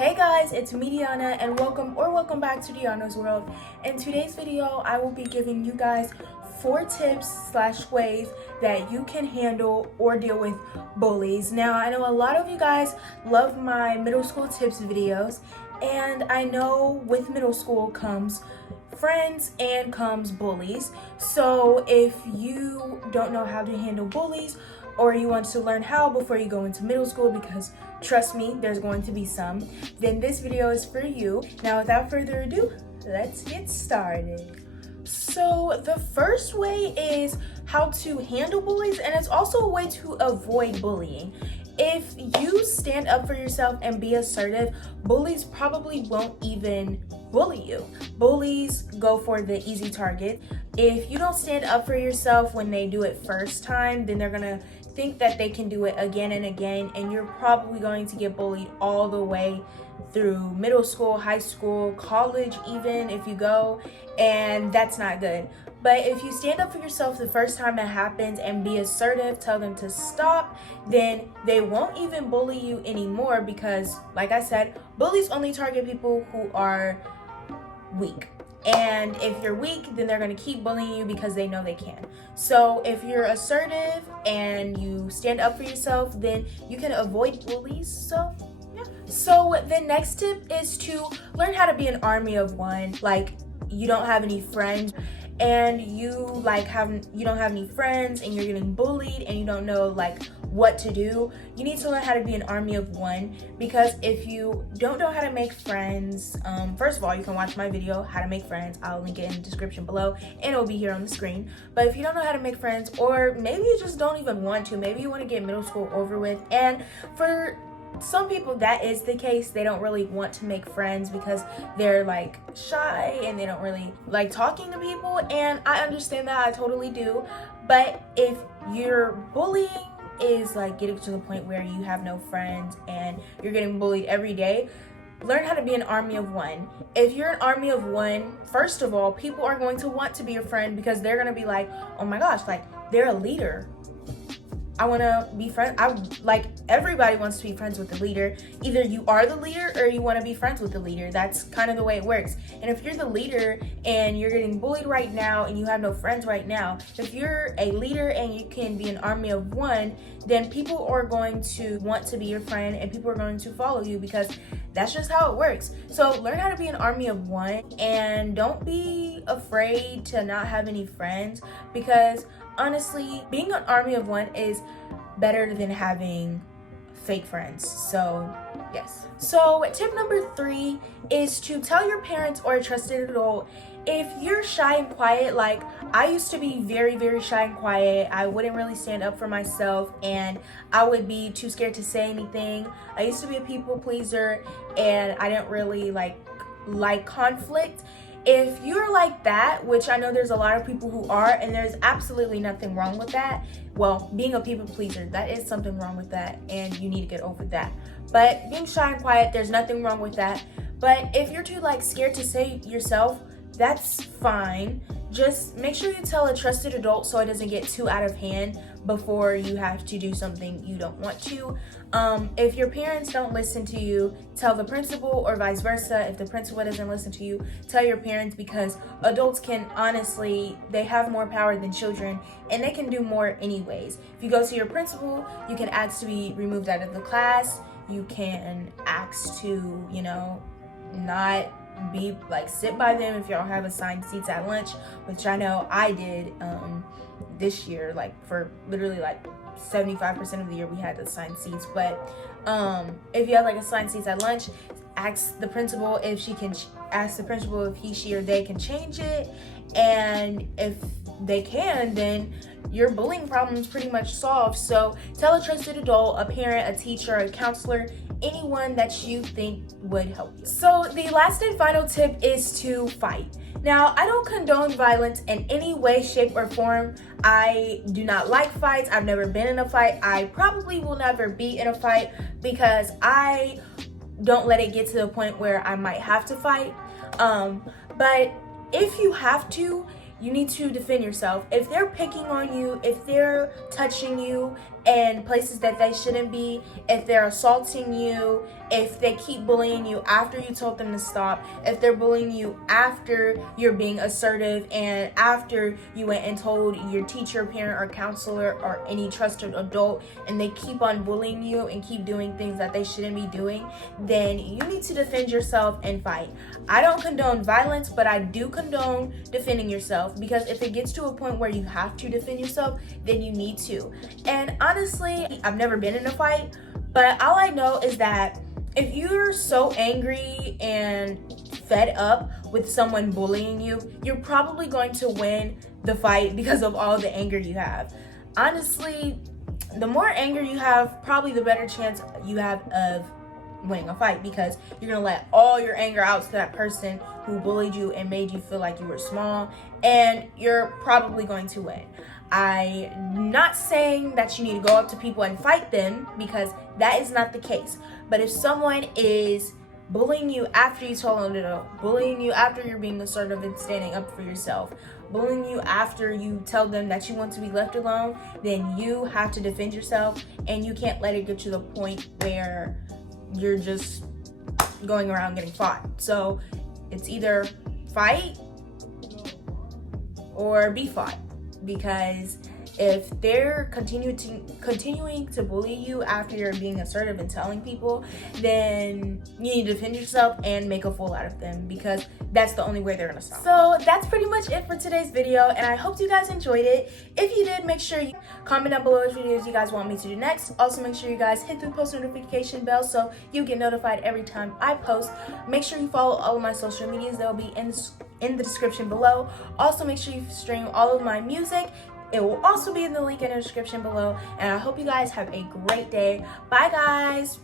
Hey guys, it's me Dihanna and welcome back to Dihanna's World. In today's video, I will be giving you guys 4 tips/ways that you can handle or deal with bullies. Now, I know a lot of you guys love my middle school tips videos, and I know with middle school comes friends and comes bullies. So if you don't know how to handle bullies, or you want to learn how before you go into middle school, because trust me, there's going to be some, then this video is for you. Now, without further ado, let's get started. So the first way is how to handle bullies, and it's also a way to avoid bullying. If you stand up for yourself and be assertive, bullies probably won't even bully you. Bullies go for the easy target. If you don't stand up for yourself when they do it first time, then they're gonna think that they can do it again and again, and you're probably going to get bullied all the way through middle school, high school, college, even if you go, and that's not good. But if you stand up for yourself the first time it happens and be assertive, tell them to stop, then they won't even bully you anymore, because like I said, bullies only target people who are weak. And if you're weak, then they're going to keep bullying you because they know they can. So if you're assertive and you stand up for yourself, then you can avoid bullies. So yeah. So the next tip is to learn how to be an army of one. Like, you don't have any friends and you don't have any friends and you're getting bullied and you don't know like what to do. You need to learn how to be an army of one, because if you don't know how to make friends, first of all, you can watch my video how to make friends. I'll link it in the description below and it'll be here on the screen. But if you don't know how to make friends, or maybe you just don't even want to, maybe you want to get middle school over with, and for some people that is the case, they don't really want to make friends because they're like shy and they don't really like talking to people, and I understand that, I totally do. But if your bullying is like getting to the point where you have no friends and you're getting bullied every day, learn how to be an army of one. If you're an army of one, first of all, people are going to want to be your friend because they're going to be like, oh my gosh, like they're a leader, I want to be friends. Everybody wants to be friends with the leader. Either you are the leader or you want to be friends with the leader. That's kind of the way it works. And if you're the leader and you're getting bullied right now and you have no friends right now, if you're a leader and you can be an army of one, then people are going to want to be your friend and people are going to follow you, because that's just how it works. So learn how to be an army of one, and don't be afraid to not have any friends, because honestly, being an army of one is better than having fake friends. So yes. So tip number 3 is to tell your parents or a trusted adult. If you're shy and quiet, like I used to be very, very shy and quiet, I wouldn't really stand up for myself and I would be too scared to say anything. I used to be a people pleaser and I didn't really like conflict. If you're like that, which I know there's a lot of people who are, and there's absolutely nothing wrong with that. Well, being a people pleaser, that is something wrong with that, and you need to get over that. But being shy and quiet, there's nothing wrong with that. But if you're too scared to say yourself, that's fine. Just make sure you tell a trusted adult so it doesn't get too out of hand before you have to do something you don't want to. If your parents don't listen to you, tell the principal, or vice versa. If the principal doesn't listen to you, tell your parents, because adults can honestly, they have more power than children and they can do more anyways. If you go to your principal, you can ask to be removed out of the class. You can ask to, not be sit by them if y'all have assigned seats at lunch, which I know I did this year. For literally 75% of the year we had assigned seats. But if you have assigned seats at lunch, ask the principal if he, she, or they can change it, and if they can, then your bullying problem is pretty much solved. So tell a trusted adult, a parent, a teacher, a counselor, anyone that you think would help you. So the last and final tip is to fight. Now, I don't condone violence in any way, shape, or form. I do not like fights. I've never been in a fight. I probably will never be in a fight, because I don't let it get to the point where I might have to fight. But if you have to, you need to defend yourself. If they're picking on you, if they're touching you, in places that they shouldn't be, if they're assaulting you, if they keep bullying you after you told them to stop, if they're bullying you after you're being assertive and after you went and told your teacher, parent, or counselor or any trusted adult, and they keep on bullying you and keep doing things that they shouldn't be doing, then you need to defend yourself and fight. I don't condone violence, but I do condone defending yourself, because if it gets to a point where you have to defend yourself, then you need to. And honestly, I've never been in a fight, but all I know is that if you're so angry and fed up with someone bullying you, you're probably going to win the fight because of all the anger you have. Honestly, the more anger you have, probably the better chance you have of winning a fight, because you're gonna let all your anger out to that person who bullied you and made you feel like you were small, and you're probably going to win. I'm not saying that you need to go up to people and fight them, because that is not the case. But if someone is bullying you after you told them to, bullying you after you're being assertive and standing up for yourself, bullying you after you tell them that you want to be left alone, then you have to defend yourself, and you can't let it get to the point where you're just going around getting fought. So it's either fight or be fought, because if they're continuing to bully you after you're being assertive and telling people, then you need to defend yourself and make a fool out of them, because that's the only way they're gonna stop. So that's pretty much it for today's video, and I hope you guys enjoyed it. If you did, make sure you comment down below which videos you guys want me to do next. Also, make sure you guys hit the post notification bell so you get notified every time I post. Make sure you follow all of my social medias. They'll be in the description below. Also, make sure you stream all of my music. It will also be in the link in the description below. And I hope you guys have a great day. Bye, guys.